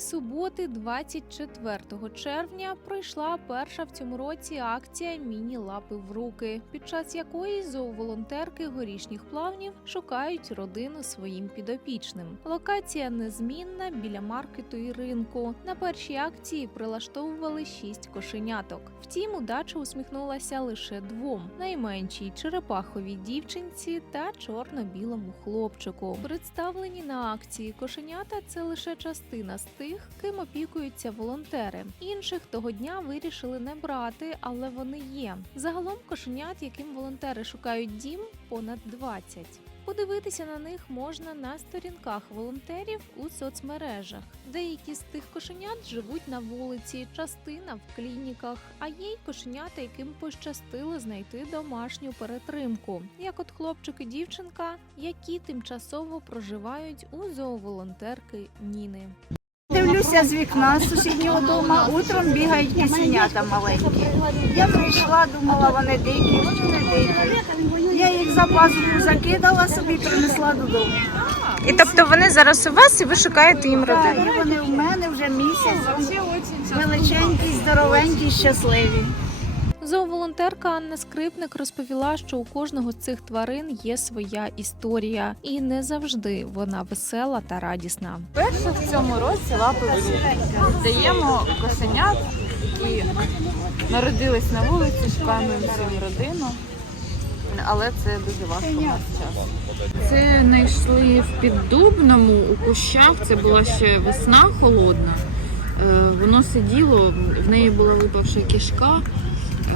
суботи, 24 червня, пройшла перша в цьому році акція Міні-лапи в руки, під час якої зооволонтерки горішніх плавнів шукають родину своїм підопічним. Локація незмінна біля маркету і ринку. На першій акції прилаштовували шість кошеняток. Втім, удача усміхнулася лише двом: найменшій черепаховій дівчинці та чорно-білому хлопчику. Представлені на акції кошенята це лише частина з тих, ким опікуються волонтери. Інших того дня вирішили не брати, але вони є. Загалом кошенят, яким волонтери шукають дім, понад 20. Подивитися на них можна на сторінках волонтерів у соцмережах. Деякі з тих кошенят живуть на вулиці, частина в клініках, а є й кошенята, яким пощастило знайти домашню перетримку, як от хлопчик і дівчинка, які тимчасово проживають у зооволонтерки Ніни. Дивлюся з вікна з сусіднього дому, утром бігають кисенята маленькі. Я прийшла, думала, вони дикі, вони не дикі. Я їх за пазуху закидала собі, принесла додому. І тобто вони зараз у вас і ви шукаєте їм Так, родину? і вони в мене вже місяць. Величенькі, здоровенькі, щасливі. Зооволонтерка Анна Скрипник розповіла, що у кожного з цих тварин є своя історія, і не завжди вона весела та радісна. Перше в цьому році лапи даємо кошенят, які народились на вулиці, шукаємо всім родину. Але це дуже важко в час. Це знайшли в піддубному у кущах. Це була ще весна холодна. Е, Воно сиділо, в неї була випавша кишка. Е,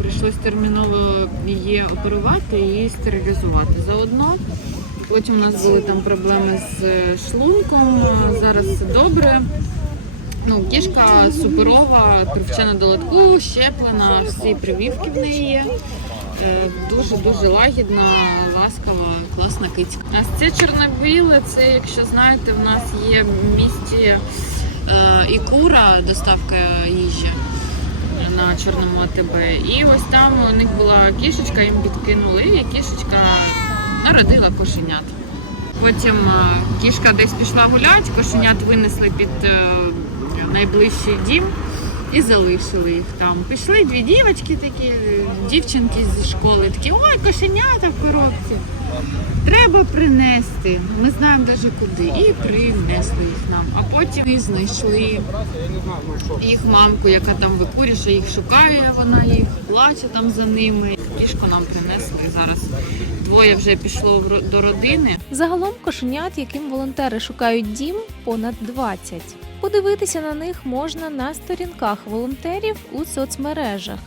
Прийшлось терміново її оперувати і стерилізувати заодно. Потім у нас були там проблеми з е, шлунком. е, Зараз все добре. Ну, кішка суперова, привчена до лотку, щеплена, всі прививки в неї є. Е, Дуже дуже лагідна, ласкава, класна кицька. А це чорнобіле, це, якщо знаєте, в нас є в місті е, і кура, доставка їжі на чорному АТБ. І ось там у них була кішечка, їм підкинули, і кішечка народила кошенят. Потім е, кішка десь пішла гуляти, кошенят винесли під е, найближчий дім і залишили їх там. Пішли дві дівчатки такі, дівчинки зі школи, такі, ой, кошенята в коробці. Треба принести. Ми знаємо навіть куди. І принесли їх нам. А потім і знайшли їх мамку, яка там викурює, їх шукає, вона їх плаче там за ними. Кішку нам принесли. Зараз двоє вже пішло до родини. Загалом кошенят, яким волонтери шукають дім, понад 20. Подивитися на них можна на сторінках волонтерів у соцмережах.